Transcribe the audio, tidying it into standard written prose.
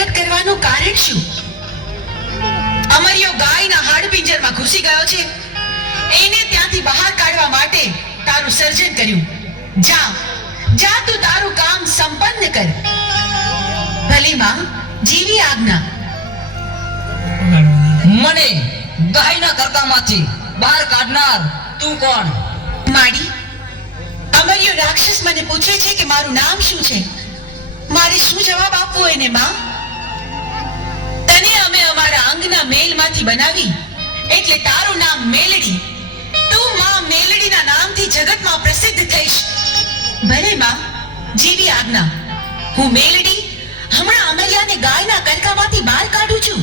પ્રગટ કરવાનું કારણ શું? અમર્યો ગાયના હાડપિંજરમાં ઘૂસી ગયો છે. એને ત્યાંથી બહાર કાઢવા માટે તારું સર્જન કર્યું. જા જા, તું તારું કામ સંપન્ન કર. ભલે માં, જેવી આજ્ઞા. મને ગાયના કરતામાંથી બહાર કાઢનાર તું કોણ? માડી, અમર્યો રાક્ષસ મને પૂછે છે કે મારું નામ શું છે. મારે શું જવાબ આપવો એને માં? તને અમે અમારા અંગના મેલમાંથી બનાવી, એટલે તારું નામ મેલડી. તું માં મેલડીના નામથી જગતમાં પ્રસિદ્ધ થઈશ. ભલે માં, જેવી આજ્ઞા. હું મેલડી હમણાં અમર્યાને ગાયના કરકામાંથી બહાર કાઢું છું.